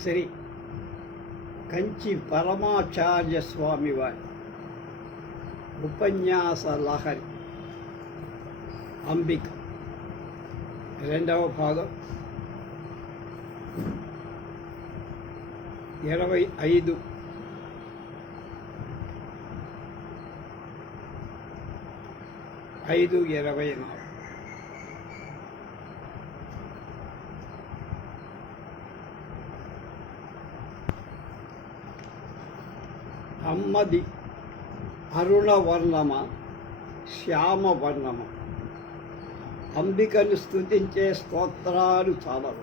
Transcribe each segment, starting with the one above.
శ్రీ కంచి పరమాచార్య స్వామి వారి ఉపన్యాస లహరి అంబిక రెండవ భాగం 25 5/24 అమ్మది అరుణవర్ణమ శ్యామవర్ణమ. అంబికను స్తుతించే స్తోత్రాలు చాలవు,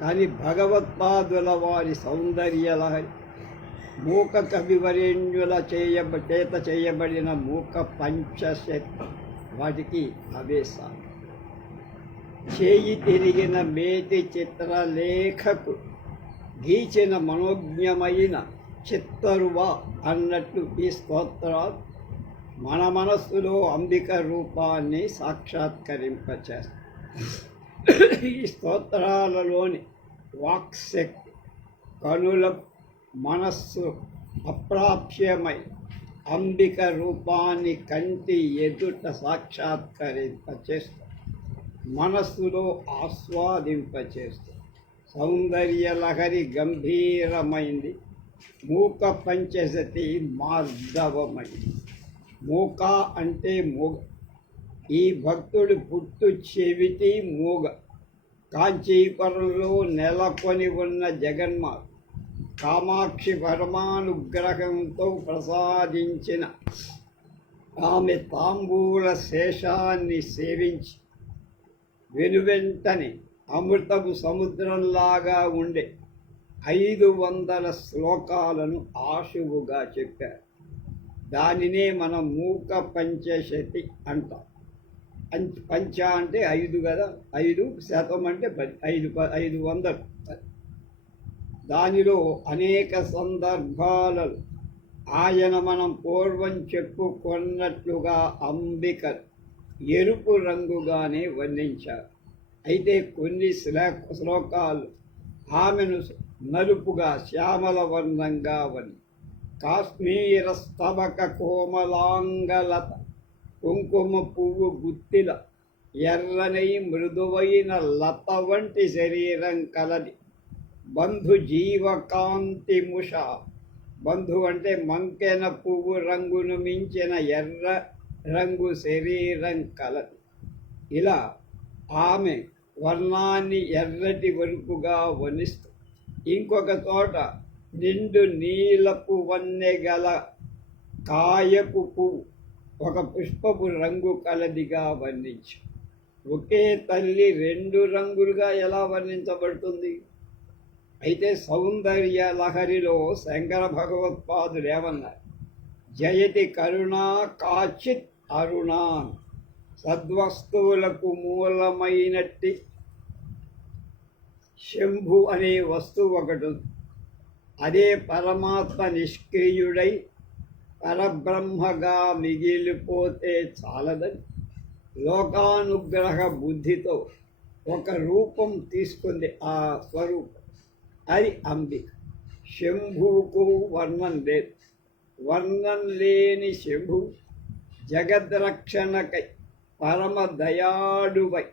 కానీ భగవత్పాదుల వారి సౌందర్యలహరి మూక కవివరేణ్యుల చేత చేయబడిన మూక పంచశక్తి వాటికి అవేశాలు. చేయి తిరిగిన మేటి చిత్రలేఖకు గీచిన మనోజ్ఞమైన చిత్తరువా అన్నట్లు ఈ స్తోత్రాలు మన మనస్సులో అంబిక రూపాన్ని సాక్షాత్కరింపచేస్తాయి. ఈ స్తోత్రాలలోని వాక్శక్తి కనుల మనస్సు అప్రాప్యమై అంబిక రూపాన్ని కంటి ఎదుట సాక్షాత్కరింపచేస్తాయి, మనస్సులో ఆస్వాదింపచేస్తాయి. సౌందర్యలహరి గంభీరమైంది, మూక పంచశతి మార్దవమైంది. మూక అంటే మూగ. ఈ భక్తుడు పుట్టు చెవిటి మూగ. కాంచీపురంలో నెలకొని ఉన్న జగన్మాత కామాక్షి పరమానుగ్రహంతో ప్రసాదించిన ఆమె తాంబూల శేషాన్ని సేవించి వెనువెంటనే అమృతపు సముద్రంలాగా ఉండే 500 శ్లోకాలను ఆశువుగా చెప్పారు. దానినే మనం మూక పంచశతి అంటాం. పంచ అంటే 5 కదా, 5% అంటే 500. దానిలో అనేక సందర్భాలలో ఆయన మనం పూర్వం చెప్పుకున్నట్లుగా అంబిక ఎరుపు రంగుగానే వర్ణించారు. అయితే కొన్ని శ్లోకాలు ఆమెను నలుపుగా శ్యామల వర్ణంగా వర్ణి కాశ్మీర స్తవక కోమలాంగలత కుంకుమ పువ్వు గుత్తిల ఎర్రనై మృదువైన లత వంటి శరీరం కలది. బంధు జీవకాంతి ముష. బంధు అంటే మంకెన పువ్వు రంగును మించిన ఎర్ర రంగు శరీరం కలది. ఇలా ఆమె వర్ణాన్ని ఎర్రటి వరుపుగా వర్ణిస్తూ ఇంకొక చోట నిండు నీలపు వన్నెగల కాయపు పువ్వు ఒక పుష్పపు రంగు కలదిగా వర్ణించు. ఒకే తల్లి 2 రంగులుగా ఎలా వర్ణించబడుతుంది? అయితే సౌందర్య లహరిలో శంకర భగవత్పాదులు ఏమన్నారు? జయతి కరుణా కాచిత్ అరుణా. సద్వస్తువులకు మూలమైనట్టి శంభు అనే వస్తువు ఒకటి ఉంది. అదే పరమాత్మ నిష్క్రియుడై పరబ్రహ్మగా మిగిలిపోతే చాలదని లోకానుగ్రహ బుద్ధితో ఒక రూపం తీసుకుంది. ఆ స్వరూపం అది అంబిక. శంభువుకు వర్ణం లేదు. వర్ణం లేని శంభు జగద్రక్షణకై పరమ దయాళువై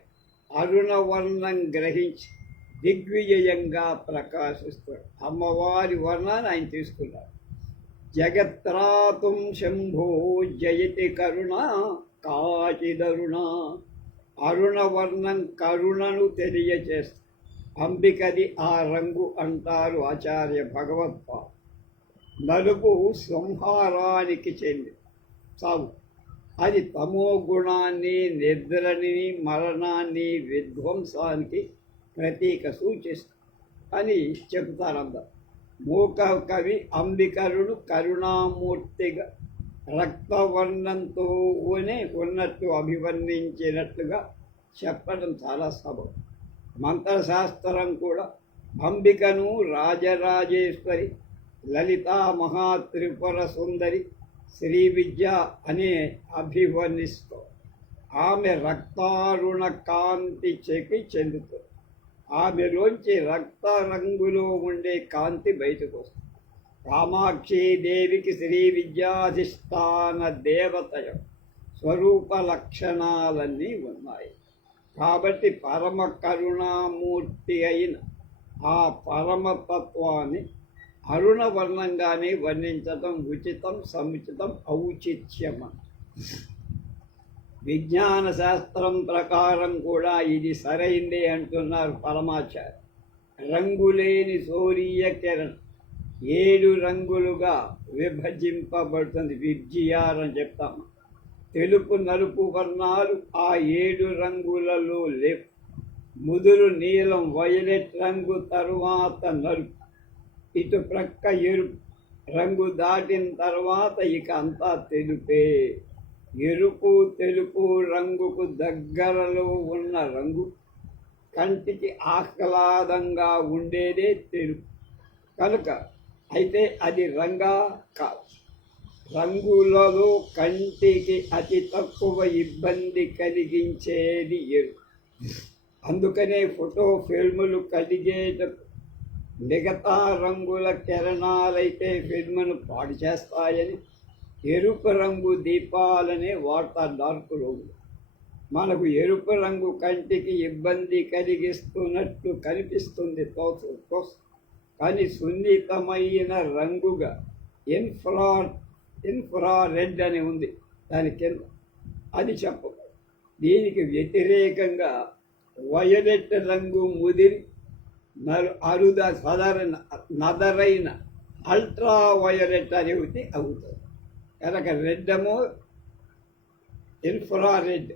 అరుణవర్ణం గ్రహించి దిగ్విజయంగా ప్రకాశిస్తాడు. అమ్మవారి వర్ణాన్ని ఆయన తీసుకున్నారు. జగత్రాతుం శంభో జయతి కరుణ కాచిదరుణ. అరుణవర్ణం కరుణను తెలియచేస్తుంది. అంబికది ఆ రంగు అంటారు ఆచార్య భగవత్పాదు. నలుపు సంహారానికి చెంది సాగు. అది తమో గుణాన్ని, నిద్రని, మరణాన్ని, విధ్వంసానికి ప్రతీక సూచిస్తుంది అని చెబుతారందరు. మూక కవి అంబికరుడు కరుణామూర్తిగా రక్తవర్ణంతోనే ఉన్నట్టు అభివర్ణించినట్లుగా చెప్పడం చాలా సబబు. మంత్రశాస్త్రం కూడా అంబికను రాజరాజేశ్వరి, లలితా మహాత్రిపుర సుందరి, శ్రీ విద్య అనే అభివర్ణిస్తూ ఆమె రక్తారుణ కాంతి చెందుతుంది. ఆమెలోంచి రక్త రంగులో ఉండే కాంతి బయటకు వస్తుంది. కామాక్షి దేవికి శ్రీ విద్యాధిష్టాన దేవతయ స్వరూప లక్షణాలన్నీ ఉన్నాయి. కాబట్టి పరమ కరుణామూర్తి అయిన ఆ పరమతత్వాన్ని అరుణవర్ణంగానే వర్ణించటం ఉచితం, సముచితం, ఔచిత్యం. విజ్ఞాన శాస్త్రం ప్రకారం కూడా ఇది సరైందే అంటున్నారు పరమాచార్య. రంగులేని సూర్య కిరణం 7 రంగులుగా విభజింపబడుతుంది. విబ్జిఆర్ అని చెప్తాము. తెలుపు, నలుపు వర్ణాలు ఆ 7 రంగులలో లేవు. ముదురు నీలం, వైలెట్ రంగు, తరువాత నలుపు, ఇటు ప్రక్క ఎరుపు రంగు దాటిన తర్వాత ఇక అంతా తెలుపే. ఎరుపు తెలుపు రంగుకు దగ్గరలో ఉన్న రంగు, కంటికి ఆహ్లాదంగా ఉండేదే తెలుపు కనుక. అయితే అది రంగా కాదు. రంగులలో కంటికి అతి తక్కువ ఇబ్బంది కలిగించేది ఎరుపు. అందుకనే ఫోటో ఫిల్ములు కలిగేటప్పుడు మిగతా రంగుల కిరణాలైతే ఫిల్మ్ను పాడు చేస్తాయని ఎరుపు రంగు దీపాలనే వాడతారు. డార్క్ రంగు మనకు ఎరుపు రంగు కంటికి ఇబ్బంది కలిగిస్తున్నట్లు కనిపిస్తుంది, కానీ సున్నితమైన రంగుగా ఇన్ఫ్రారెడ్ అని ఉంది దాని కింద, అది చెప్పదు. దీనికి వ్యతిరేకంగా వయలెట్ రంగు ముదిరి నదరైన అల్ట్రా వయలెట్ అనేది అవుతుంది కనుక రెడ్ ఏమో ఇన్ఫ్రారెడ్,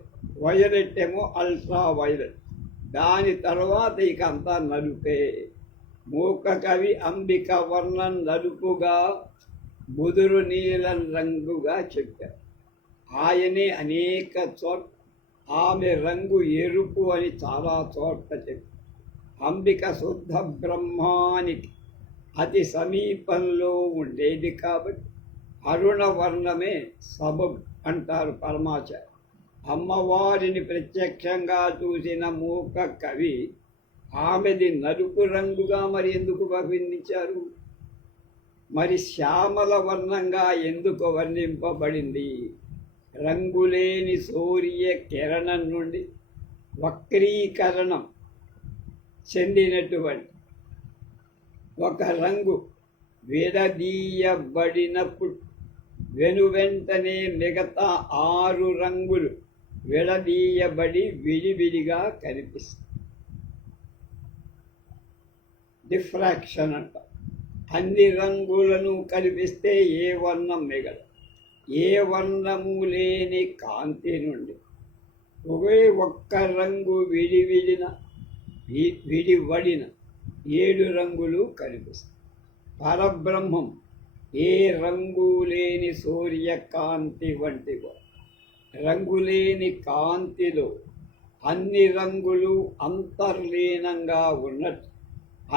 వయలెట్ ఏమో అల్ట్రా వయలెట్. దాని తర్వాత ఇక అంతా నలుపే. మూక కవి అంబిక వర్ణం నలుపుగా, ముదురు నీలం రంగుగా చెప్పారు. ఆయనే అనేక చోట్ల ఆమె రంగు ఎరుపు అని చాలా చోట్ల చెప్పారు. అంబిక శుద్ధ బ్రహ్మానికి అతి సమీపంలో ఉండేది కాబట్టి అరుణవర్ణమే సబబు అంటారు పరమాచార్య. అమ్మవారిని ప్రత్యక్షంగా చూసిన మూక కవి ఆమెది నలుపు రంగుగా మరి ఎందుకు వర్ణించారు? మరి శ్యామల వర్ణంగా ఎందుకు వర్ణింపబడింది? రంగులేని సూర్య కిరణం నుండి వక్రీకరణం చెందినటువంటి ఒక రంగు విడదీయబడినప్పుడు వెనువెంటనే మిగతా 6 రంగులు విడదీయబడి విడివిడిగా కనిపిస్తాయి. డిఫ్రాక్షన్ అంట. అన్ని రంగులను కనిపిస్తే ఏ వర్ణం మిగలదు. ఏ వర్ణము లేని కాంతి నుండి ఒక్క రంగు విడివడిన 7 రంగులు కనిపిస్తాయి. పరబ్రహ్మం ఏ రంగు లేని సూర్యకాంతి వంటి రంగులేని కాంతిలో అన్ని రంగులు అంతర్లీనంగా ఉన్నట్టు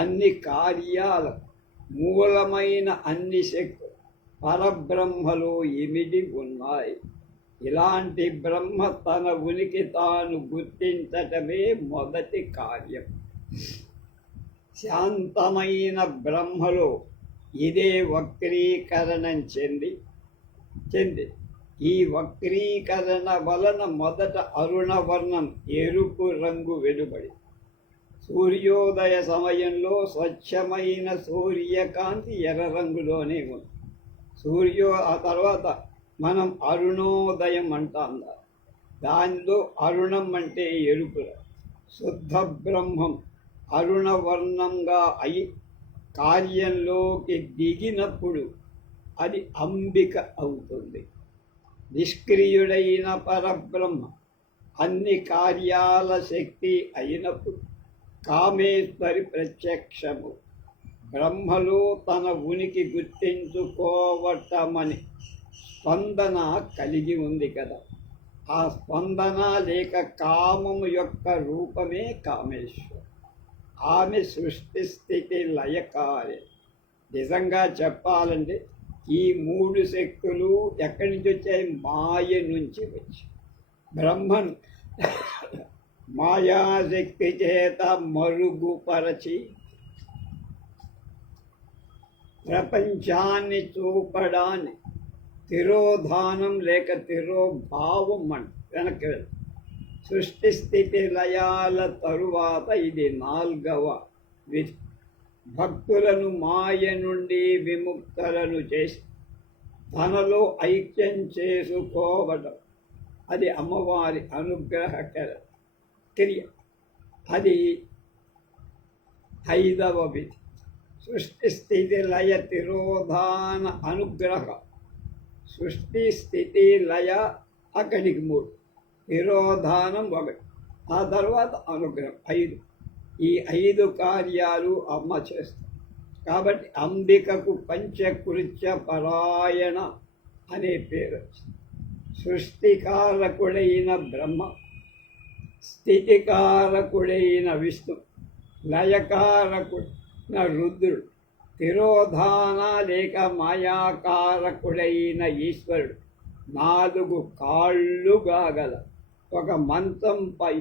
అన్ని కార్యాల మూలమైన అన్ని శక్తులు పరబ్రహ్మలో ఇమిడి ఉన్నాయి. ఇలాంటి బ్రహ్మ తన ఉనికి తాను గుర్తించటమే మొదటి కార్యం. శాంతమైన బ్రహ్మలో ఇదే వక్రీకరణం చెంది ఈ వక్రీకరణ వలన మొదట అరుణవర్ణం ఎరుపు రంగు వెలువడి సూర్యోదయ సమయంలో స్వచ్ఛమైన సూర్యకాంతి ఎర్ర రంగులోనే ఉంది. ఆ తర్వాత మనం అరుణోదయం అంటాం. దానిలో అరుణం అంటే ఎరుపు. శుద్ధ బ్రహ్మం అరుణవర్ణంగా అయి కార్యంలోకి దిగినప్పుడు అది అంబిక అవుతుంది. నిష్క్రియుడైన పరబ్రహ్మ అన్ని కార్యాల శక్తి అయినప్పుడు కామేశ్వరి ప్రత్యక్షము. బ్రహ్మలో తన ఉనికి గుర్తించుకోవటమని స్పందన కలిగి ఉంది కదా. ఆ స్పందన లేక కామము యొక్క రూపమే కామేశ్వరు. ఆమె సృష్టి స్థితి లయకార్య. నిజంగా చెప్పాలంటే ఈ 3 శక్తులు ఎక్కడి నుంచి వచ్చాయి? మాయ నుంచి వచ్చి. బ్రహ్మను మాయాశక్తి చేత మరుగుపరచి ప్రపంచాన్ని చూపడాన్ని తిరోధానం లేక తిరోభావం అంట. వెనక్కి వెళ్ళి సృష్టి స్థితి లయాల తరువాత ఇది 4వ విధి. భక్తులను మాయ నుండి విముక్తులను చేసి తనలో ఐక్యం చేసుకోవడం, అది అమ్మవారి అనుగ్రహ క్రియ. అది 5వ విధి. సృష్టి స్థితి లయ తిరోధాన అనుగ్రహ. సృష్టి స్థితి లయ అక్కడికి 3, తిరోధానం 1, ఆ తర్వాత అనుగ్రహం 5. ఈ 5 కార్యాలు అమ్మ చేస్తారు. కాబట్టి అంబికకు పంచకృత్య పరాయణ అనే పేరు వచ్చింది. సృష్టికారకుడైన బ్రహ్మ, స్థితికారకుడైన విష్ణు, లయకారకుడైన రుద్రుడు, తిరోధాన లేక మాయాకారకుడైన ఈశ్వరుడు, 4 కాళ్ళుగా గల ఒక మంచంపై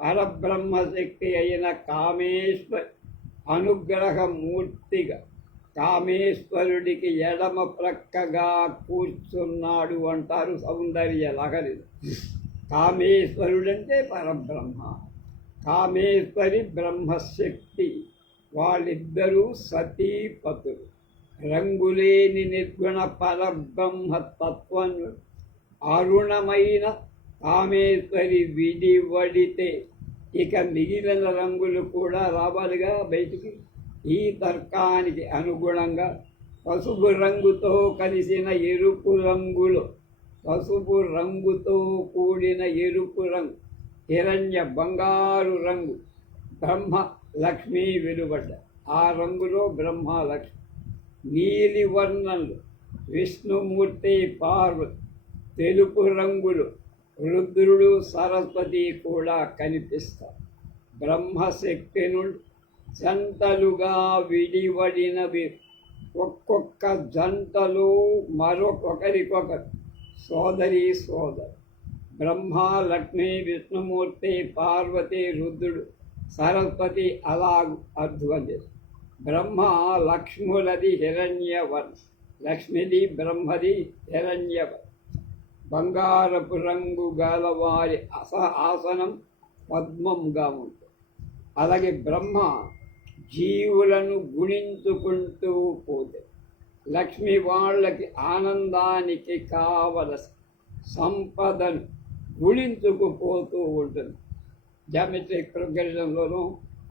పరబ్రహ్మశక్తి అయిన కామేశ్వరి అనుగ్రహమూర్తిగా కామేశ్వరుడికి ఎడమ ప్రక్కగా కూర్చున్నాడు అంటారు సౌందర్య లహరిలో. కామేశ్వరుడంటే పరబ్రహ్మ, కామేశ్వరి బ్రహ్మశక్తి. వాళ్ళిద్దరూ సతీపతులు. రంగులేని నిర్గుణ పరబ్రహ్మ తత్వం అరుణమైన కామేశ్వరి విడివడితే ఇక మిగిలిన రంగులు కూడా రావాలిగా బయటికి. ఈ తర్కానికి అనుగుణంగా పసుపు రంగుతో కలిసిన ఎరుపు రంగులో పసుపు రంగుతో కూడిన ఎరుపు రంగు, హిరణ్య బంగారు రంగు బ్రహ్మ లక్ష్మి వెలువడ్డ. ఆ రంగులో బ్రహ్మ లక్ష్మి. నీలి వర్ణంలో విష్ణుమూర్తి పార్వతి, తెలుపు రంగులు రుద్రుడు సరస్వతి కూడా కనిపిస్తారు. బ్రహ్మశక్తి నుండి జంటలుగా విడివడినవి. ఒక్కొక్క జంటలు మరొకరికొకరు సోదరి సోదరు. బ్రహ్మ లక్ష్మి విష్ణుమూర్తి పార్వతి రుద్రుడు సరస్వతి అలాగు అర్థం చేస్తారు. బ్రహ్మ లక్ష్ములది హిరణ్యవర్ణ, లక్ష్మిది బ్రహ్మది హిరణ్యవర్ణ. బంగారపు రంగు గల వారి ఆసనం పద్మంగా ఉంటుంది. అలాగే బ్రహ్మ జీవులను గుణించుకుంటూ పోతే లక్ష్మి వాళ్ళకి ఆనందానికి కావలసిన సంపదను గుణించుకుపోతూ ఉంటుంది. జామెట్రిక్ ప్రోగ్రెషన్లోనూ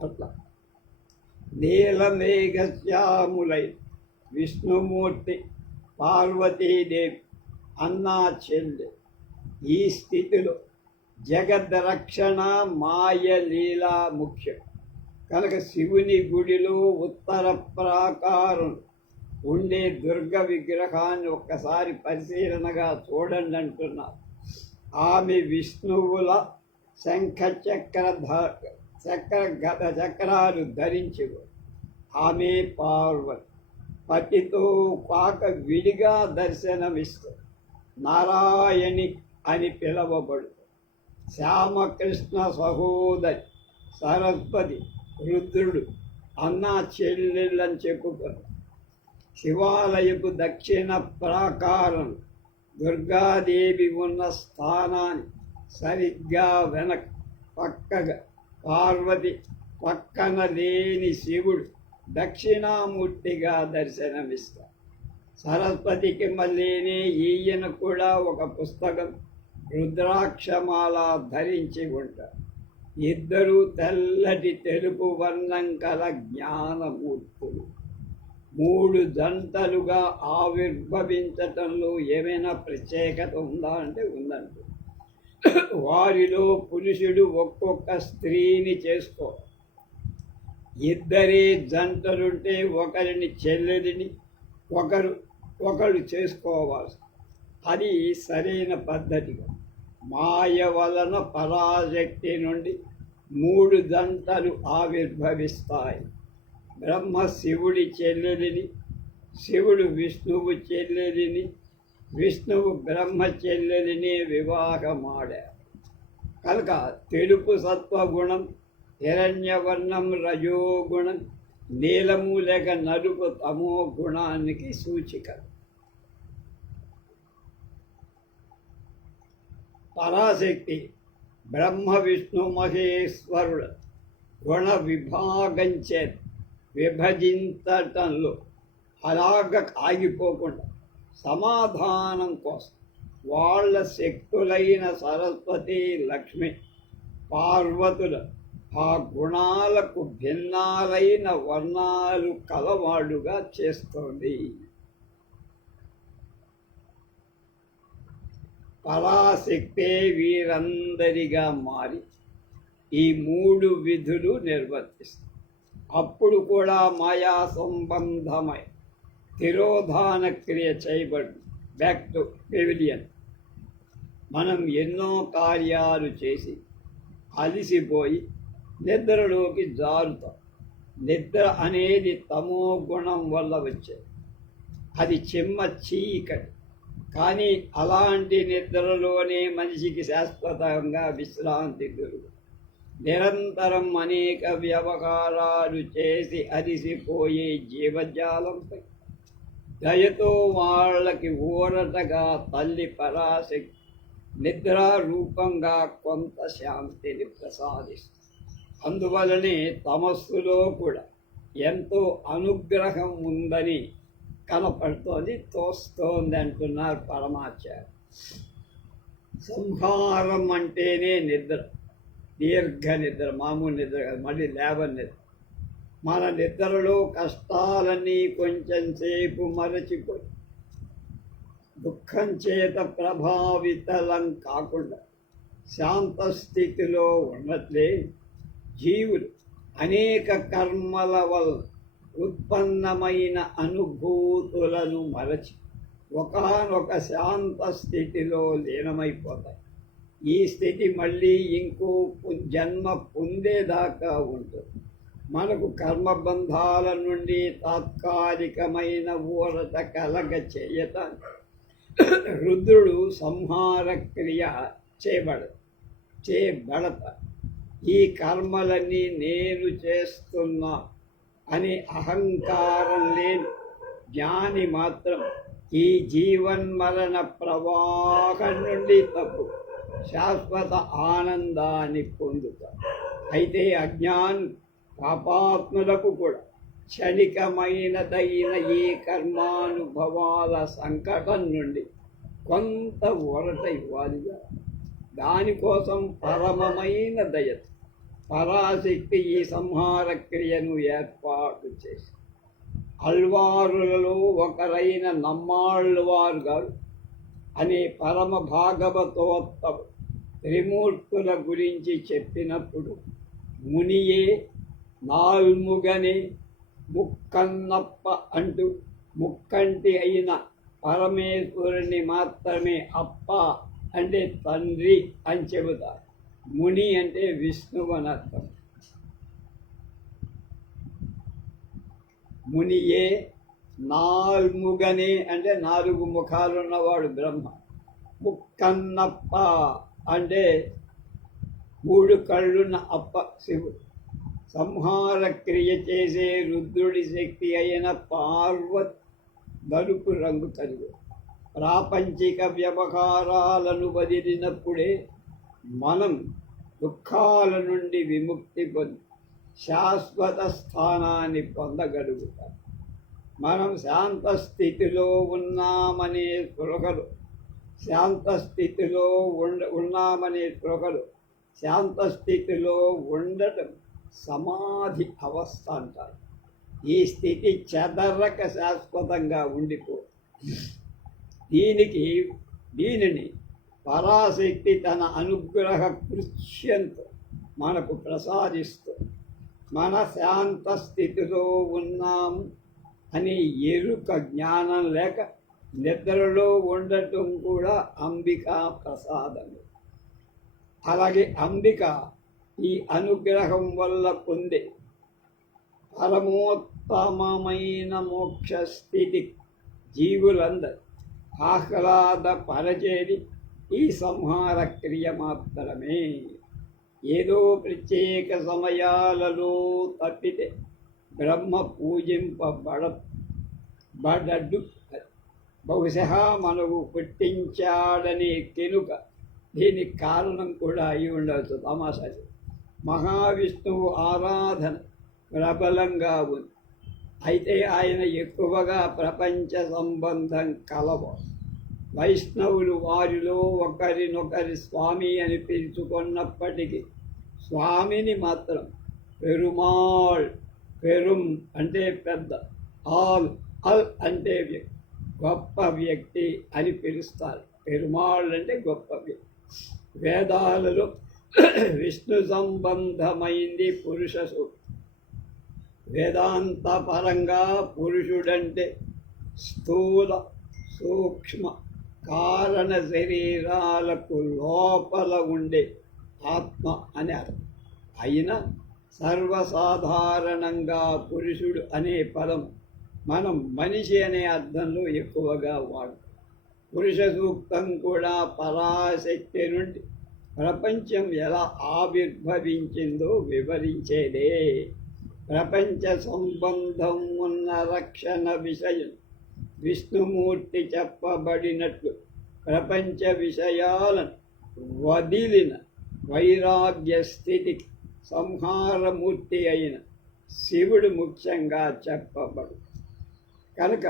అట్లా. నీలమేఘశ్యాములై విష్ణుమూర్తి పార్వతీదేవి అన్నా చెల్లి. ఈ స్థితిలో జగద్రక్షణ మాయ లీలా ముఖ్యం కనుక శివుని గుడిలో ఉత్తర ప్రాకారం ఉండే దుర్గ విగ్రహాన్ని ఒక్కసారి పరిశీలనగా చూడండి అంటున్నారు. ఆమె విష్ణువుల చక్రాలు ధరించి, ఆమె పార్వతి పతితో కాక విడిగా దర్శనమిస్తుంది. నారాయణి అని పిలవబడు. శ్యామకృష్ణ సహోదరి సరస్వతి రుద్రుడు అన్నా చెల్లెళ్ళని చెప్పుకొని శివాలయపు దక్షిణ ప్రాకారం దుర్గాదేవి ఉన్న స్థానాన్ని సరిగ్గా వెనక పక్కగా పార్వతి పక్కన లేని శివుడు దక్షిణామూర్తిగా దర్శనమిస్తారు. సరస్వతికి మళ్ళీనే ఈయన కూడా ఒక పుస్తకం రుద్రాక్షమాల ధరించి ఉంటారు. ఇద్దరు తెల్లటి తెలుపు వర్ణం కల జ్ఞానమూర్తులు. 3 జంటలుగా ఆవిర్భవించటంలో ఏమైనా ప్రత్యేకత ఉందా అంటే ఉందంటే, వారిలో పురుషుడు ఒక్కొక్క స్త్రీని చేసుకో. ఇద్దరే జంటలుంటే ఒకరిని చెల్లెలిని ఒకరు చేసుకోవాలి. అది సరైన పద్ధతిగా. మాయ వలన పరాశక్తి నుండి 3 జంటలు ఆవిర్భవిస్తాయి. బ్రహ్మ శివుడి చెల్లెలిని, శివుడు విష్ణువు చెల్లెలిని, విష్ణువు బ్రహ్మ చెల్లెలిని వివాహమాడారు. కనుక తెలుపు సత్వగుణం, హిరణ్యవర్ణం రజోగుణం, నీలము లేక నలుపు తమో గుణానికి సూచిక. పరాశక్తి బ్రహ్మ విష్ణు మహేశ్వరుడు గుణ విభాగంచే విభజించటంలో అలాగ ఆగిపోకుండా సమాధానం కోసం వాళ్ళ శక్తులైన సరస్వతి, లక్ష్మి, పార్వతుల ఆ గుణాలకు భిన్నాలైన వర్ణాలు కలవాడుగా చేస్తోంది. పరాశక్తే వీరందరిగా మారి ఈ 3 విధులు నిర్వర్తిస్తుంది. అప్పుడు కూడా మాయా సంబంధమై తిరోధాన క్రియ చేయబడి బ్యాక్ టు పెవిలియన్. మనం ఎన్నో కార్యాలు చేసి అలిసిపోయి నిద్రలోకి జారుతాం. నిద్ర అనేది తమో గుణం వల్ల వచ్చేది. అది చిమ్మ చీకటి. కానీ అలాంటి నిద్రలోనే మనిషికి శాశ్వతంగా విశ్రాంతి దొరుకుతుంది. నిరంతరం అనేక వ్యవహారాలు చేసి అలిసిపోయే జీవజాలంపై దయతో వాళ్ళకి ఊరటగా తల్లి పరాశక్తి నిద్రారూపంగా కొంత శాంతిని ప్రసాదిస్తుంది. అందువలనే తమస్సులో కూడా ఎంతో అనుగ్రహం ఉందని కనపడుతోంది, తోస్తోంది అంటున్నారు పరమాచార్య. సంహారం అంటేనే నిద్ర, దీర్ఘ నిద్ర, మామూలు నిద్ర కాదు, మళ్ళీ లేవని నిద్ర. మన నిద్రలో కష్టాలన్నీ కొంచెం సేపు మరచిపోయి దుఃఖం చేత ప్రభావితలం కాకుండా శాంత స్థితిలో ఉన్నట్లే జీవులు అనేక కర్మల వల్ల ఉత్పన్నమైన అనుభూతులను మరచి ఒకానొక శాంత స్థితిలో లీనమైపోతాయి. ఈ స్థితి మళ్ళీ ఇంకో జన్మ పొందేదాకా ఉంటుంది. మనకు కర్మబంధాల నుండి తాత్కాలికమైన ఊరట కలగ చేయటానికి రుద్రుడు సంహార క్రియ చేయబడత. ఈ కర్మలన్నీ నేను చేస్తున్నా అనే అహంకారం లేని జ్ఞాని మాత్రం ఈ జీవన్మరణ ప్రవాహం నుండి తప్పు శాశ్వత ఆనందాన్ని పొందుతారు. అయితే అజ్ఞాను పాపాత్ములకు కూడా క్షణికమైనదైన ఈ కర్మానుభవాల సంకటం నుండి కొంత ఊరట ఇవ్వాలిగా. దానికోసం పరమమైన దయతో పరాశక్తి ఈ సంహార క్రియను ఏర్పాటు చేసి అల్వారులలో ఒకరైన నమ్మాళ్ళవారు గారు అనే పరమ భాగవతోత్తమ త్రిమూర్తుల గురించి చెప్పినప్పుడు మునియే నాల్ముగనే ముక్కన్నప్ప అంటూ ముక్కంటి అయిన పరమేశ్వరుని మాత్రమే అప్ప అంటే తండ్రి అని చెబుతారు. ముని అంటే విష్ణువు అని అర్థం. మునియే నాల్ముగనే అంటే 4 ముఖాలున్నవాడు బ్రహ్మ. ముక్కన్నప్ప అంటే 3 కళ్ళున్న అప్ప శివుడు. సంహార క్రియ చేసే రుద్రుడి శక్తి అయిన పార్వతి నలుపు రంగు కలిగి ప్రాపంచిక వ్యవహారాలను వదిలినప్పుడే మనం దుఃఖాల నుండి విముక్తి పొంది శాశ్వత స్థానాన్ని పొందగలుగుతాం. మనం శాంత స్థితిలో ఉన్నామనే స్పృహలు శాంత స్థితిలో శాంత స్థితిలో ఉండటం సమాధి అవస్థ అంటారు. ఈ స్థితి చెదరక శాశ్వతంగా ఉండిపో. దీనిని పరాశక్తి తన అనుగ్రహ కృష్యంతో మనకు ప్రసాదిస్తూ మన శాంత స్థితిలో ఉన్నాము అని ఎరుక జ్ఞానం లేక నిద్రలో ఉండటం కూడా అంబికా ప్రసాదమే. అలాగే అంబిక ఈ అనుగ్రహం వల్ల పొందే పరమోత్తమమైన మోక్ష స్థితి జీవులందరూ ఆహ్లాద పరచేది ఈ సంహార క్రియ మాత్రమే. ఏదో ప్రత్యేక సమయాలలో తప్పితే బ్రహ్మ పూజింపబడడు. బహుశా మనకు పుట్టించాడనే కెనుక దీనికి కారణం కూడా అయి ఉండవచ్చు. తమాషాది మహావిష్ణువు ఆరాధన ప్రబలంగా ఉంది. అయితే ఆయన ఎక్కువగా ప్రపంచ సంబంధం కలవారు. వైష్ణవులు వారిలో ఒకరినొకరి స్వామి అని పిలుచుకున్నప్పటికీ స్వామిని మాత్రం పెరుమాళ్, పెరుం అంటే పెద్ద, అల్ అంటే గొప్ప వ్యక్తి అని పిలుస్తారు. పెరుమాళ్ అంటే గొప్ప వ్యక్తి. వేదాలలో విష్ణు సంబంధమైంది పురుష సూక్తం. వేదాంత పరంగా పురుషుడంటే స్థూల, సూక్ష్మ, కారణ శరీరాలకు లోపల ఉండే ఆత్మ అని అర్థం. అయినా సర్వసాధారణంగా పురుషుడు అనే పదం మనం మనిషి అనే అర్థంలో ఎక్కువగా వాడుతాం. పురుష సూక్తం కూడా పరాశక్తి నుండి ప్రపంచం ఎలా ఆవిర్భవించిందో వివరించేదే. ప్రపంచ సంబంధం ఉన్న రక్షణ విషయం విష్ణుమూర్తి చెప్పబడినట్లు ప్రపంచ విషయాలను వదిలిన వైరాగ్య స్థితికి సంహారమూర్తి అయిన శివుడు ముఖ్యంగా చెప్పబడు. కనుక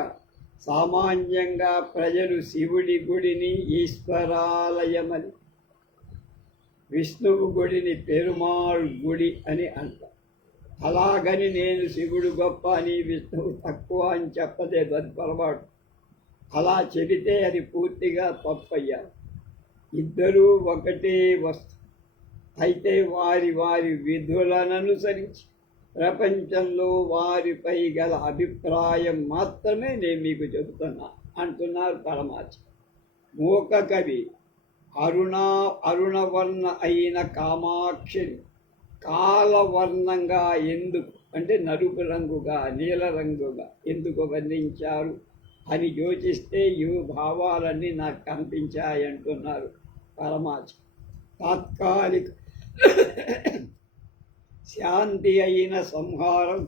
సామాన్యంగా ప్రజలు శివుడి గుడిని ఈశ్వరాలయమని, విష్ణువు గుడిని పెరుమాళ్ గుడి అని అంటారు. అలాగని నేను శివుడు గొప్ప అని విష్ణువు తక్కువ అని చెప్పలేదు, అది పొరపాటు. అలా చెబితే అది పూర్తిగా తప్పయ్యారు. ఇద్దరూ ఒకటే వస్తు. అయితే వారి వారి విధులను అనుసరించి ప్రపంచంలో వారిపై గల అభిప్రాయం మాత్రమే నేను మీకు చెబుతున్నా అంటున్నారు పరమాచార్య. మూక కవి అరుణవర్ణ అయిన కామాక్షిని కాలవర్ణంగా ఎందుకు అంటే నలుపు రంగుగా, నీల రంగుగా ఎందుకు వర్ణించారు అని యోచిస్తే ఈ భావాలన్నీ నాకు కనిపించాయంటున్నారు పరమాచార్య. తాత్కాలిక శాంతి అయిన సంహారం,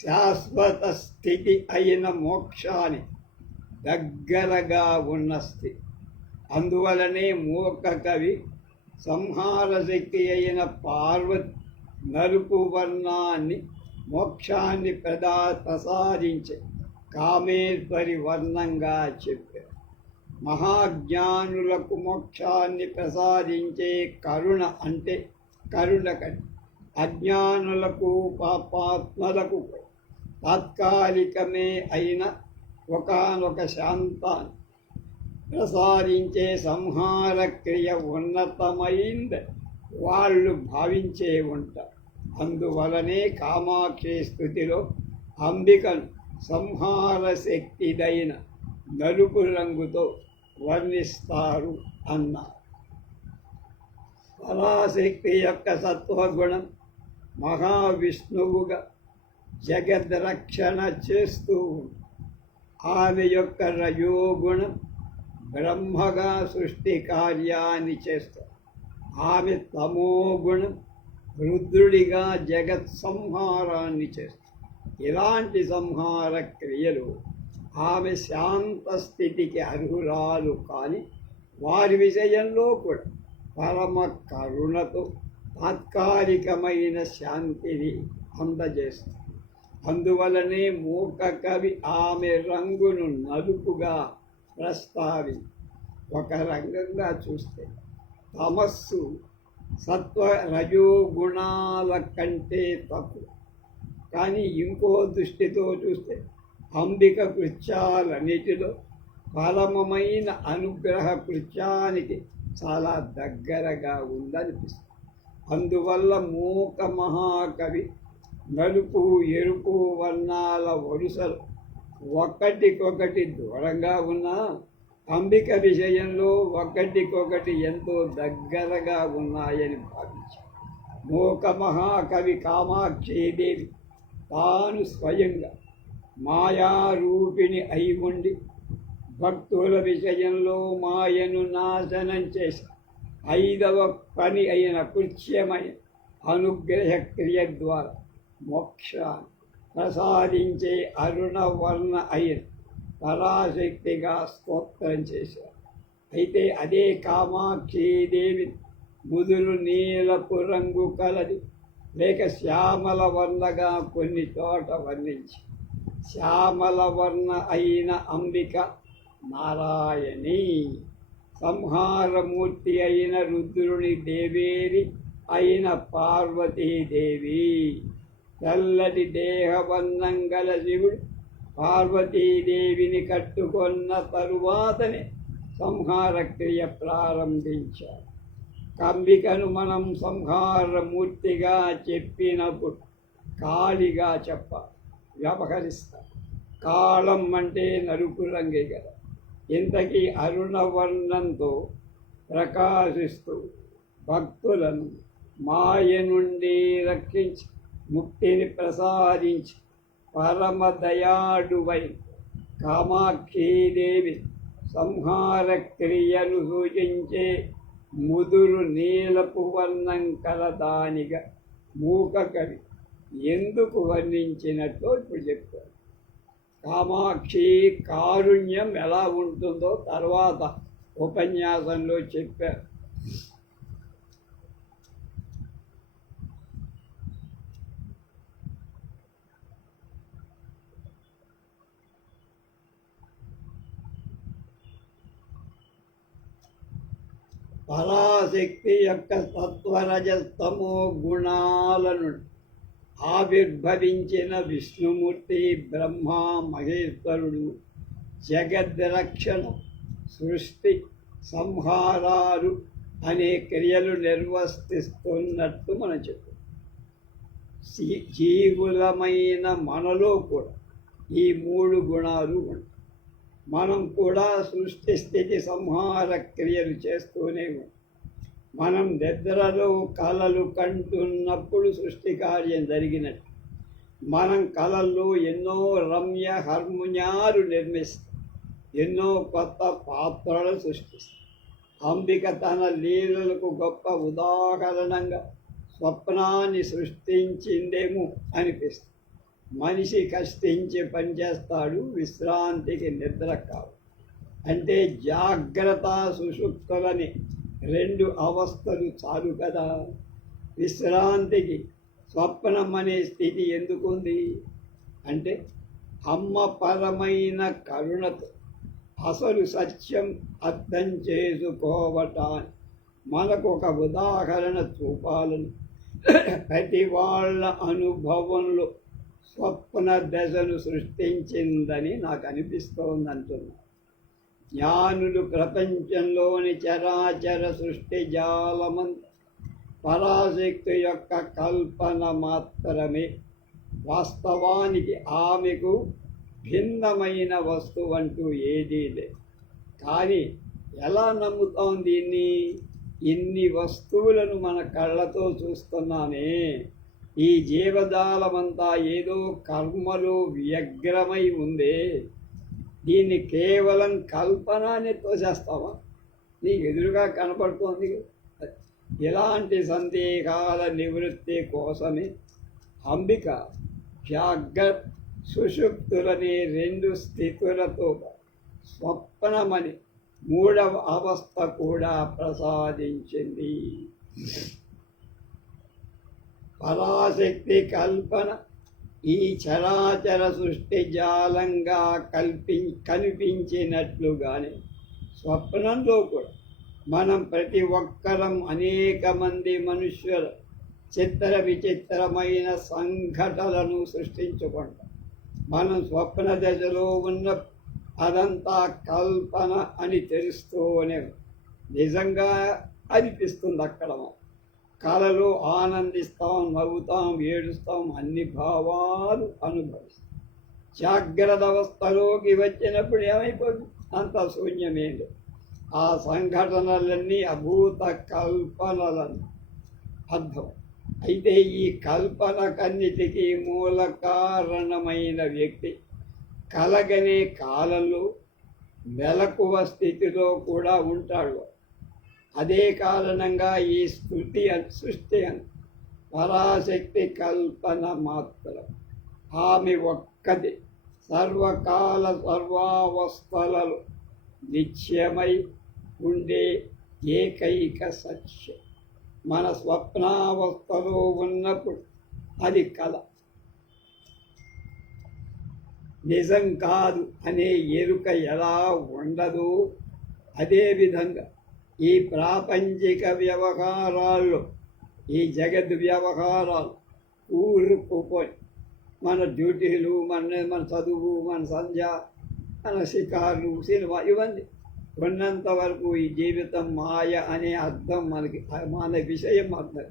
శాశ్వత స్థితి అయిన మోక్షాన్ని దగ్గరగా ఉన్న స్థితి. అందువలనే మూక కవి సంహార శక్తి అయిన పార్వతి నలుపు వర్ణాన్ని, మోక్షాన్ని ప్రసాదించే కామేశ్వరి వర్ణంగా చెప్పారు. మహాజ్ఞానులకు మోక్షాన్ని ప్రసాదించే కరుణ అంటే కరుణ కంటే, అజ్ఞానులకు పాపాత్మలకు తాత్కాలికమే అయిన ఒకానొక శాంతాన్ని ప్రసాదించే సంహార క్రియ ఉన్నతమైంది వాళ్ళు భావించే ఉంటారు. అందువలనే కామాక్షి స్థుతిలో అంబికను సంహార శక్తిదైన నలుపు రంగుతో వర్ణిస్తారు అన్నారు. పరాశక్తి యొక్క సత్వగుణం మహావిష్ణువుగా జగద్రక్షణ చేస్తూ ఆమె యొక్క రజోగుణం బ్రహ్మగా సృష్టి కార్యాన్ని చేస్తారు. ఆమె తమోగుణం రుద్రుడిగా జగత్ సంహారాన్ని చేస్తారు. ఇలాంటి సంహార క్రియలు ఆమె శాంత స్థితికి అర్హురాలు కానీ వారి విషయంలో కూడా పరమ కరుణతో తాత్కాలికమైన శాంతిని అందజేస్తుంది. అందువలనే మూక కవి ఆమె రంగును నలుపుగా ప్రస్తావి. ఒక రంగంగా చూస్తే తమస్సు సత్వ రజోగుణాల కంటే తక్కువ. కానీ ఇంకో దృష్టితో చూస్తే అంబిక కృత్యాలన్నిటిలో పరమమైన అనుగ్రహ కృత్యానికి చాలా దగ్గరగా ఉందనిపిస్తుంది. అందువల్ల మూక మహాకవి నలుపు ఎరుపు వర్ణాల వరుసలు ఒకటికొకటి దూరంగా ఉన్నా అంబిక విషయంలో ఒకటికొకటి ఎంతో దగ్గరగా ఉన్నాయని భావించారు. మూక మహాకవి కామాక్షీదేవి తాను స్వయంగా మాయారూపిణి అయి ఉండి భక్తుల విషయంలో మాయను నాశనం చేసి 5వ పని అయిన కృత్యమైన అనుగ్రహ క్రియ ద్వారా మోక్షాన్ని ప్రసాదించే అరుణవర్ణ అయిన పరాశక్తిగా స్తోత్రం చేశారు. అయితే అదే కామాక్షీదేవి ముదురు నీలపు రంగు కలది లేక శ్యామల వర్ణగా కొన్ని చోట వర్ణించి శ్యామల వర్ణ అయిన అంబిక నారాయణి, సంహారమూర్తి అయిన రుద్రుని దేవేరి అయిన పార్వతీదేవి, తెల్లటి దేహబంధం గల శివుడు పార్వతీదేవిని కట్టుకొన్న తరువాతనే సంహార క్రియ ప్రారంభించారు. కంబికను మనం సంహారమూర్తిగా చెప్పినప్పుడు కాళిగా చెప్పాలి, వ్యవహరిస్తారు. కాళం అంటే నలుపు రంగే కదా. ఇంతకీ అరుణవర్ణంతో ప్రకాశిస్తూ భక్తులను మాయ నుండి రక్షించి ముక్తిని ప్రసాదించి పరమ దయాళువై కామాక్షీదేవి సంహార క్రియను సూచించే ముదురు నీలపు వర్ణం కలదానిగా మూక కవి ఎందుకు వర్ణించినట్టు ఇప్పుడు చెప్పారు. కామాక్షి కారుణ్యం ఎలా ఉంటుందో తర్వాత ఉపన్యాసంలో చెప్పారు. పరాశక్తి యొక్క సత్వరజస్తమో గుణాలను ఆవిర్భవించిన విష్ణుమూర్తి బ్రహ్మ మహేశ్వరుడు జగద్రక్షణ సృష్టి సంహారాలు అనే క్రియలు నిర్వర్తిస్తున్నట్టు మనం చెప్పాం. జీవులమైన మనలో కూడా ఈ 3 గుణాలు ఉంటాయి. మనం కూడా సృష్టి స్థితి సంహార క్రియలు చేస్తూనే ఉంటాం. మనం నిద్రలో కలలు కంటున్నప్పుడు సృష్టి కార్యం జరిగినట్టు మనం కలల్లో ఎన్నో రమ్య హార్మోనియాలు నిర్మిస్తాం, ఎన్నో కొత్త పాత్రలు సృష్టిస్తాం. అంబిక తన లీలలకు గొప్ప ఉదాహరణంగా స్వప్నాన్ని సృష్టించిందేమో అనిపిస్తుంది. మనిషి కష్టించి పనిచేస్తాడు, విశ్రాంతికి నిద్ర కాదు. అంటే జాగ్రత్త సుషుప్తులని 2 అవస్థలు చాలు కదా. విశ్రాంతికి స్వప్నం అనే స్థితి ఎందుకుంది అంటే అమ్మ పరమైన కరుణతో అసలు సత్యం అర్థం చేసుకోవటాన్ని మనకు ఒక ఉదాహరణ చూపాలని ప్రతి వాళ్ళ అనుభవంలో స్వప్న దశను సృష్టించిందని నాకు అనిపిస్తోంది అంటున్నా. జ్ఞానులు ప్రపంచంలోని చరాచర సృష్టి జాలమంత పరాశక్తి యొక్క కల్పన మాత్రమే. వాస్తవానికి ఆమెకు భిన్నమైన వస్తువు అంటూ ఏదీ లేదు. కానీ ఎలా నమ్ముతాం దీన్ని? ఇన్ని వస్తువులను మన కళ్ళతో చూస్తున్నామే. ఈ జీవజాలమంతా ఏదో కర్మలో వ్యగ్రమై ఉందే. దీన్ని కేవలం కల్పనాన్ని తోసేస్తావా? నీకు ఎదురుగా కనపడుతోంది. ఇలాంటి సందేహాల నివృత్తి కోసమే అంబిక జాగ్రత్త సుషుప్తులని 2 స్థితులతో స్వప్నమని 3వ అవస్థ కూడా ప్రసాదించింది. పరాశక్తి కల్పన ఈ చరాచర సృష్టి జాలంగా కనిపించినట్లుగానే స్వప్నంలో కూడా మనం ప్రతి ఒక్కరం అనేక మంది మనుష్యుల చిత్ర విచిత్రమైన సంఘటనలను సృష్టించుకుంటాం. మనం స్వప్న దశలో ఉన్న అదంతా కల్పన అని తెలుస్తూనే నిజంగా అనిపిస్తుంది. అక్కడ కళలో ఆనందిస్తాం, నవ్వుతాం, ఏడుస్తాం, అన్ని భావాలు అనుభవిస్తాం. జాగ్రత్త అవస్థలోకి వచ్చినప్పుడు ఏమైపోతుంది? అంత శూన్యమేంటి. ఆ సంఘటనలన్నీ అభూత కల్పనలను అర్థం. అయితే ఈ కల్పనకన్నిటికీ మూల కారణమైన వ్యక్తి కలగనే కాలంలో మెలకువ స్థితిలో కూడా ఉంటాడు. అదే కారణంగా ఈ సృష్టి పరాశక్తి కల్పన మాత్రం. ఆమె ఒక్కది సర్వకాల సర్వావస్థలలో నిత్యమై ఉండే ఏకైక సత్యం. మన స్వప్నావస్థలో ఉన్నప్పుడు అది కళ, నిజం కాదు అనే ఎరుక ఎలా ఉండదు, అదేవిధంగా ఈ ప్రాపంచిక వ్యవహారాల్లో, ఈ జగత్ వ్యవహారాలు కూరుకుపోయి మన డ్యూటీలు, మన చదువు, మన సంధ్య, మన షికార్లు, సినిమా ఇవన్నీ ఉన్నంత వరకు ఈ జీవితం మాయ అనే అర్థం మన విషయం అర్థం.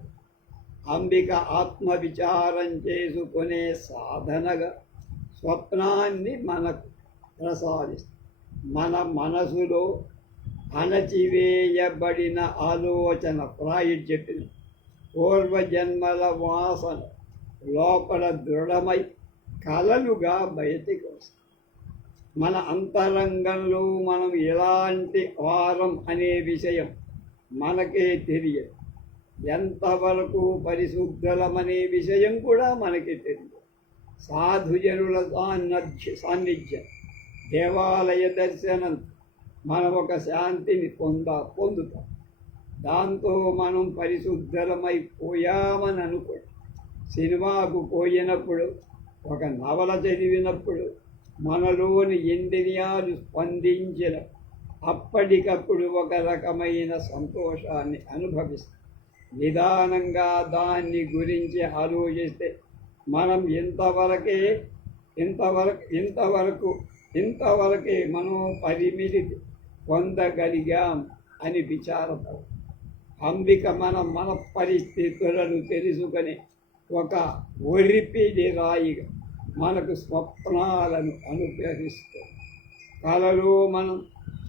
అంబిక ఆత్మ విచారం చేసుకునే సాధనగా స్వప్నాన్ని మనకు ప్రసాదిస్తుంది. మన మనసులో అణచివేయబడిన ఆలోచన, ఫ్రాయిడ్ చెప్పిన పూర్వజన్మల వాసన లోపల దృఢమై కలలుగా బయటికి వస్తాయి. మన అంతరంగంలో మనం ఎలాంటి వారం అనే విషయం మనకే తెలియదు. ఎంతవరకు పరిశుద్ధులమనే విషయం కూడా మనకి తెలియదు. సాధుజనుల సాన్నిధ్యం, దేవాలయ దర్శనం మనం ఒక శాంతిని పొందుతాం. దాంతో మనం పరిశుద్ధులమైపోయామని అనుకోండి. సినిమాకు పోయినప్పుడు, ఒక నవల చదివినప్పుడు మనలోని ఇంద్రియాలు స్పందించిన అప్పటికప్పుడు ఒక రకమైన సంతోషాన్ని అనుభవిస్తాం. నిదానంగా దాన్ని గురించి ఆలోచిస్తే మనం ఇంతవరకే మనం పరిమితి పొందగలిగాం అని విచారపడతాం. అంబిక మన పరిస్థితులను తెలుసుకొని ఒక ఒరిపిడి రాయిగా మనకు స్వప్నాలను అనుగ్రహిస్తుంది. కలలో మనం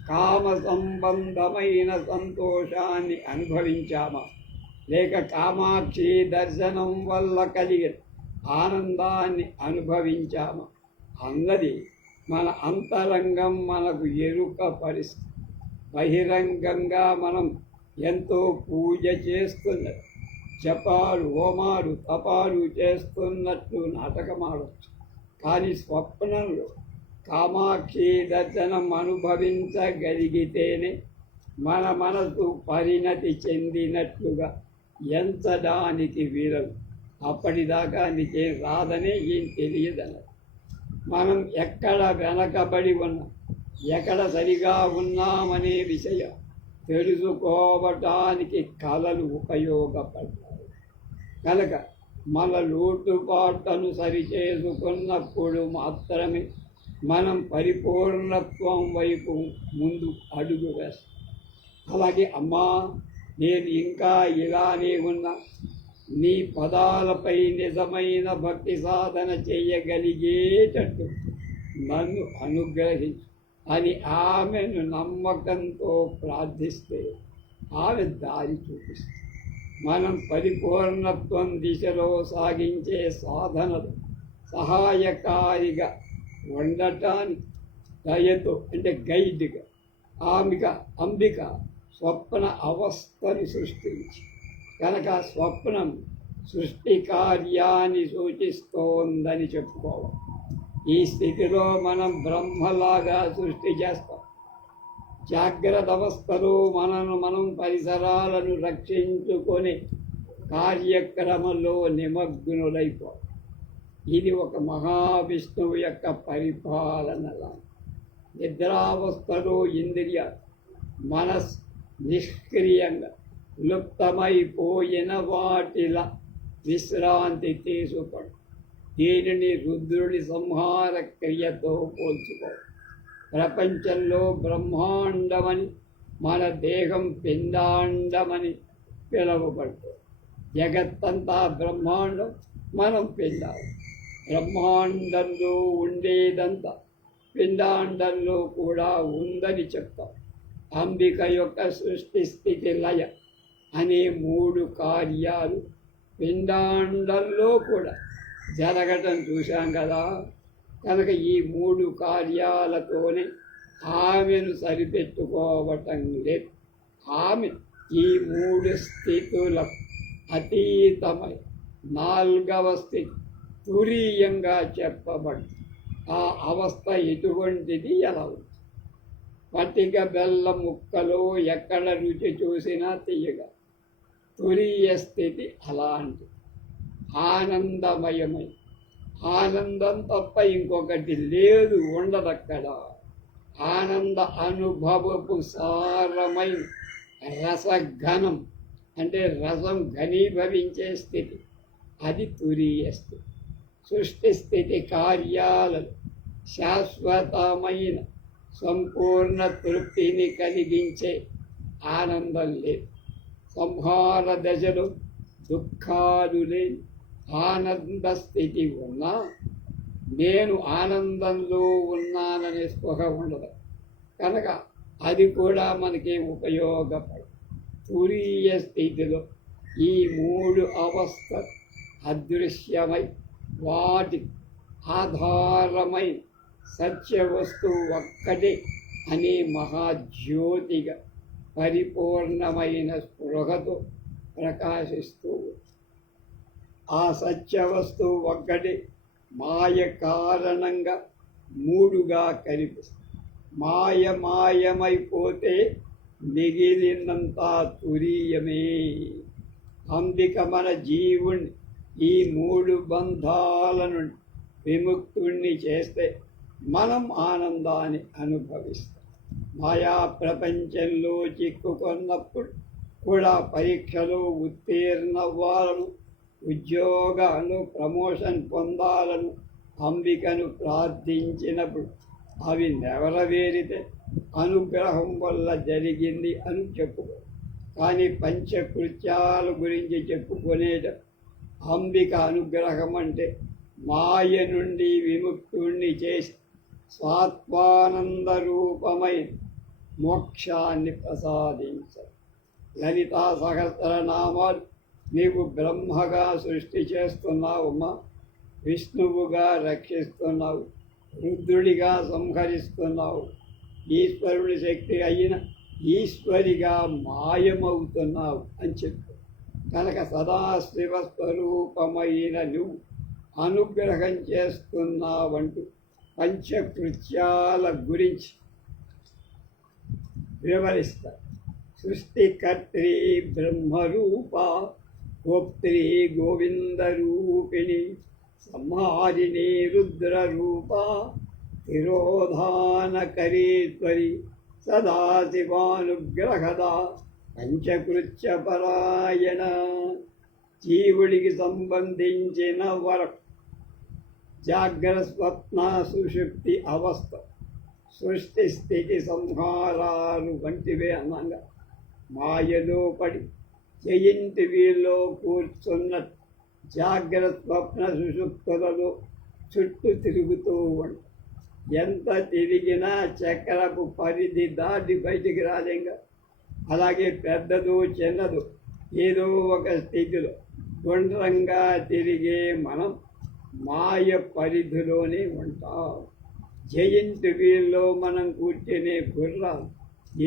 కామ సంబంధమైన సంతోషాన్ని అనుభవించామా, లేక కామాక్షి దర్శనం వల్ల కలిగిన ఆనందాన్ని అనుభవించామా అన్నది మన అంతరంగం మనకు ఎరుక పరిస్థితి. బహిరంగంగా మనం ఎంతో పూజ చేస్తున్నది, జపాలు, హోమాలు, తపాలు చేస్తున్నట్లు నాటకమాడవచ్చు. కానీ స్వప్నంలో కామాక్షి దర్శనం అనుభవించగలిగితేనే మన మనసు పరిణతి చెందినట్లుగా ఎంచడానికి వీరవు. అప్పటిదాకా నీకేం రాదనే ఏం తెలియదన్నారు. మనం ఎక్కడ వెనకబడి ఉన్నాం, ఎక్కడ సరిగా ఉన్నామనే విషయం తెలుసుకోవటానికి కళలు ఉపయోగపడతాయి. కనుక మన లోటుపాట్లను సరిచేసుకున్నప్పుడు మాత్రమే మనం పరిపూర్ణత్వం వైపు ముందు అడుగు వేస్తాం. అలాగే అమ్మా, నేను ఇంకా ఇలానే ఉన్నా, నీ పదాలపై నిజమైన భక్తి సాధన చేయగలిగేటట్టు నన్ను అనుగ్రహించు అని ఆమెను నమ్మకంతో ప్రార్థిస్తే ఆమె దారి చూపిస్తుంది. మనం పరిపూర్ణత్వం దిశలో సాగించే సాధనలు సహాయకారిగా ఉండటానికి దయతో, అంటే గైడ్గా అంబిక స్వప్న అవస్థను సృష్టించి, కనుక స్వప్నం సృష్టి కార్యాన్ని సూచిస్తోందని చెప్పుకోవాలి. ఈ స్థితిలో మనం బ్రహ్మలాగా సృష్టి చేస్తాం. జాగ్రత్త అవస్థలో మనం పరిసరాలను రక్షించుకొని కార్యక్రమంలో నిమగ్నులైపోవాలి. ఇది ఒక మహావిష్ణువు యొక్క పరిపాలనలా. నిద్రావస్థలో ఇంద్రియ మనస్ నిష్క్రియంగా లుప్తమైపోయిన వాటిలా విశ్రాంతి తీసుకోండి. దీనిని రుద్రుడి సంహార క్రియతో పోల్చుకో. ప్రపంచంలో బ్రహ్మాండమని, మన దేహం పిండాండమని పిలువబడుతుంది. జగత్తంతా బ్రహ్మాండం, మనం పిండాలు. బ్రహ్మాండంలో ఉండేదంతా పిండాండంలో కూడా ఉందని చెప్తాం. అంబిక యొక్క సృష్టి, స్థితి, లయ అనే 3 కార్యాలు పిండాండంలో కూడా జరగటం చూశాం కదా. కనుక ఈ 3 కార్యాలతోనే ఆమెను సరిపెట్టుకోవటం లేదు. ఆమె ఈ మూడు స్థితులకు అతీతమై నాలుగవ స్థితి తురీయంగా చెప్పబడింది. ఆ అవస్థ ఎటువంటిది, ఎలా ఉంది? పటిక బెల్లం ముక్కలో ఎక్కడ రుచి చూసినా తీయగా. తురీయ స్థితి అలాంటి ఆనందమయమై, ఆనందం తప్ప ఇంకొకటి లేదు, ఉండదక్కడ. ఆనంద అనుభవపు సారమైన రసఘనం, అంటే రసం ఘనీభవించే స్థితి, అది తురీయ స్థితి. సృష్టి స్థితి కార్యాలను శాశ్వతమైన సంపూర్ణ తృప్తిని కలిగించే ఆనందం లేదు. సంహార దశలో దుఃఖాలు లేని ఆనంద స్థితి ఉన్నా నేను ఆనందంలో ఉన్నాననే స్పృహ ఉండదు కనుక అది కూడా మనకి ఉపయోగపడదు. తురీయ స్థితిలో ఈ మూడు అవస్థ అదృశ్యమై వాటి ఆధారమై సత్య వస్తువు ఒక్కటే అనే మహాజ్యోతిగా పరిపూర్ణమైన స్పృహతో ప్రకాశిస్తూ ఆ సత్య వస్తువు ఒక్కటే మాయ కారణంగా మూడుగా కనిపిస్తుంది. మాయమైపోతే మిగిలినంతా తురీయమే. అంబిక మన జీవుణ్ణి ఈ మూడు బంధాల నుండి విముక్తుణ్ణి చేస్తే మనం ఆనందాన్ని అనుభవిస్తాం. మాయా ప్రపంచంలో చిక్కుకున్నప్పుడు కూడా పరీక్షలో ఉత్తీర్ణవ్వాలను, ఉద్యోగాలు ప్రమోషన్ పొందాలను అంబికను ప్రార్థించినప్పుడు అవి నెరవేరితే అనుగ్రహం వల్ల జరిగింది అని చెప్పుకో. కానీ పంచకృత్యాల గురించి చెప్పుకునేట అంబిక అనుగ్రహం అంటే మాయ నుండి విముక్తుణ్ణి చేసి స్వాత్మానంద రూపమై మోక్షాన్ని ప్రసాదించారు. లలితా సహస్రనామాలు నీవు బ్రహ్మగా సృష్టి చేస్తున్నావమ్మా, విష్ణువుగా రక్షిస్తున్నావు, రుద్రుడిగా సంహరిస్తున్నావు, ఈశ్వరుడి శక్తి అయిన ఈశ్వరిగా మాయమవుతున్నావు అని చెప్పు. కనుక సదాశివ స్వరూపమైన నువ్వు అనుగ్రహం చేస్తున్నావంటూ పంచకృత్యాల గురించి వివరిస్తారు. సృష్టికర్త్రి బ్రహ్మరూప, గోప్త్రి గోవిందరూపిణి, సంహారిణి రుద్రరూప, తిరోధానకరీశ్వరి, సదాశివానుగ్రహద పంచకృత్యపరాయణ. జీవుడికి సంబంధించిన వరం జాగ్రత్త స్వప్న సుషుప్తి అవస్థ, సృష్టి స్థితి సంహారాలు వంటివే అనంగా మాయలో పడి జయింటివిలో కూర్చున్న జాగ్రత్త స్వప్న సుషుప్తులలో చుట్టూ తిరుగుతూ ఉంటాం. ఎంత తిరిగినా చక్రపు పరిధి దాటి బయటికి రాలేంగా. అలాగే పెద్దదో చిన్నదో ఏదో ఒక స్థితిలో గుండ్రంగా తిరిగే మనం మాయ పరిధిలోనే ఉంటాం. జయింట్ వీల్లో మనం కూర్చునే గుర్రాలు,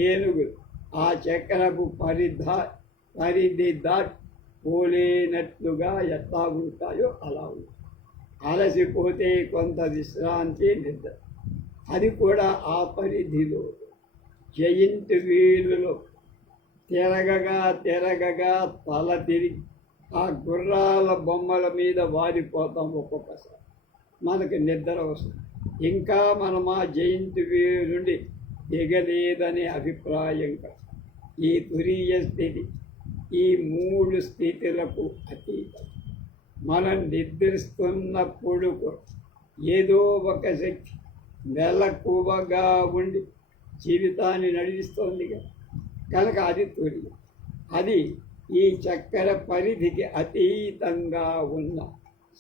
ఏనుగులు ఆ చక్రపు పరిధి దాటి పోలేనట్లుగా ఎట్లా ఉంటాయో అలా ఉంటాయి. అలసిపోతే కొంత విశ్రాంతి, నిద్ర, అది కూడా ఆ పరిధిలో. జయింట్ వీలులో తిరగగా తల తిరిగి ఆ గుర్రాల బొమ్మల మీద వారిపోతాం. ఒక్కొక్కసారి మనకు నిద్ర వస్తుంది. ఇంకా మనం ఆ జయింట్ వీలు నుండి దిగలేదనే అభిప్రాయం కాదు. ఈ తురీయ స్థితి ఈ మూడు స్థితులకు అతీతం. మనం నిద్రిస్తున్నప్పుడు ఏదో ఒక శక్తి మెలకువగా ఉండి జీవితాన్ని నడిపిస్తోందిగా. కనుక అది తురియ. అది ఈ చక్కెర పరిధికి అతీతంగా ఉన్న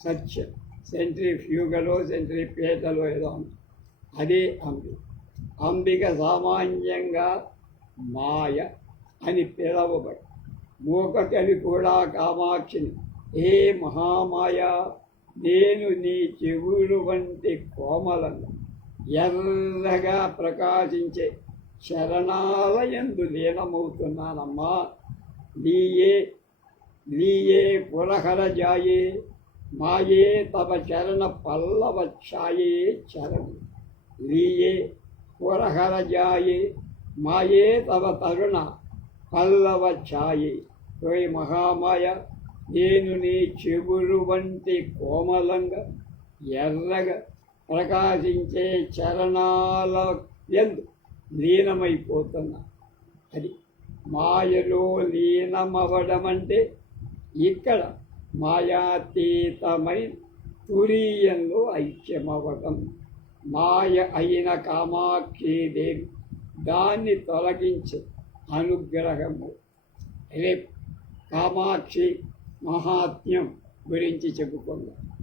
సత్యం. సెంట్రిఫ్యూగలో సెంట్రిపేటలో ఏదో అదే అంబిక. అంబిక సామాన్యంగా మాయ అని పిలవబడి మూకకవి కూడా కామాక్షిని, ఏ మహామాయ, నేను నీ చెవులు వంటి కోమలను ఎర్రగా ప్రకాశించే చరణాలయందు లీనమవుతున్నానమ్మా. లీయే లీయే పురహర జాయే మాయే తవ చరణ పల్లవ ఛాయే చరణం. లీయే పురహర జాయే మాయే తవ తరుణ పల్లవ ఛాయే. ఓయ్ మహామాయ, నేను నీ చెవులు వంటి కోమలంగా ఎర్రగా ప్రకాశించే చరణాల యందు లీనమైపోతున్నా. అది మాయలో లీనమవడం అంటే ఇక్కడ మాయాతీతమైన తురీయంలో ఐక్యమవడం. మాయ అయిన కామాక్షీదేవి దాన్ని తొలగించే అనుగ్రహము. రేపు కామాక్షి మహాత్మ్యం గురించి చెప్పుకుందాం.